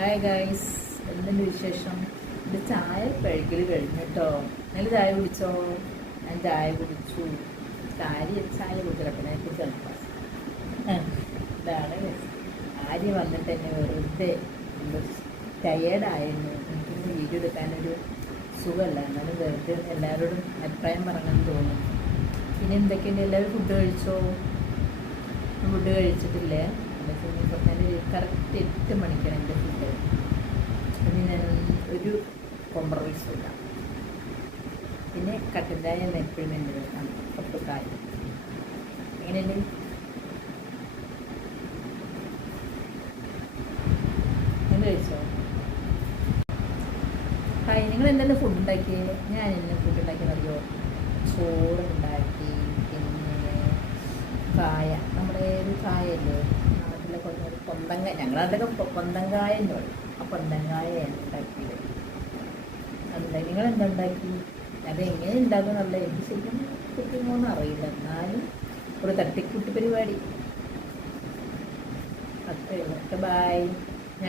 Hi guys, എന്തുണ്ട് വിശേഷം? ഇത് ചായ കഴിക്കൽ കഴിഞ്ഞു കേട്ടോ. നിങ്ങൾ ചായ കുടിച്ചോ? ഞാൻ ചായ കുടിച്ചു. ചായ കുടിച്ചില്ല, പിന്നെ എനിക്ക് ചിലപ്പോൾ ഇതാണ് ആര്യ വന്നിട്ട് തന്നെ വെറുതെ ടയേർഡായിരുന്നു. എനിക്കിന്ന് വീഡിയോ എടുക്കാനൊരു സുഖമല്ല. എന്നാലും വെറുതെ എല്ലാവരോടും അഭിപ്രായം പറയണമെന്ന് തോന്നുന്നു. പിന്നെ എന്തൊക്കെയുണ്ട്, എല്ലാവരും ഫുഡ് കഴിച്ചോ? ഫുഡ് കഴിച്ചിട്ടില്ലേ? കറക്റ്റ് 8 മണിക്കാണ് എൻ്റെ ഫുഡ്. അതിന് ഞാൻ ഒരു കോംപ്രമൈസും ഇല്ല. പിന്നെ കട്ടൻ ചായ എന്ന് എപ്പോഴും എൻ്റെ വെക്കാം, കപ്പ് കായ. എങ്ങനെയുണ്ട്? നിങ്ങൾ കഴിച്ചോ? ഹായ്, നിങ്ങൾ എന്തെല്ലാം ഫുഡ് ഉണ്ടാക്കിയത്? ഞാൻ എന്നെ ഫുഡ് ഉണ്ടാക്കിയെന്നറിയോ? ചോറുണ്ടാക്കി, പിന്നെ കായ, നമ്മുടെ ഒരു കായല്ലേ നാട്ടിലൊക്കെ ഒരു പൊന്തങ്കായ, ഞങ്ങളതിലൊക്കെ പൊന്തങ്കായ എന്ന് പറയും. ആ പൊന്തങ്കായാണ് ഉണ്ടാക്കിയത്. അതുണ്ടായി. നിങ്ങളെന്താ ഉണ്ടാക്കി? അതെങ്ങനെ ഉണ്ടാക്കുന്നുള്ള എനിക്ക് ശരിക്കും കുക്കിങ്ങൊന്നും അറിയില്ല, എന്നാലും ഒരു തട്ടിക്കൂട്ട് പരിപാടി. അത്രയേ ഉള്ളൂ. ബൈ.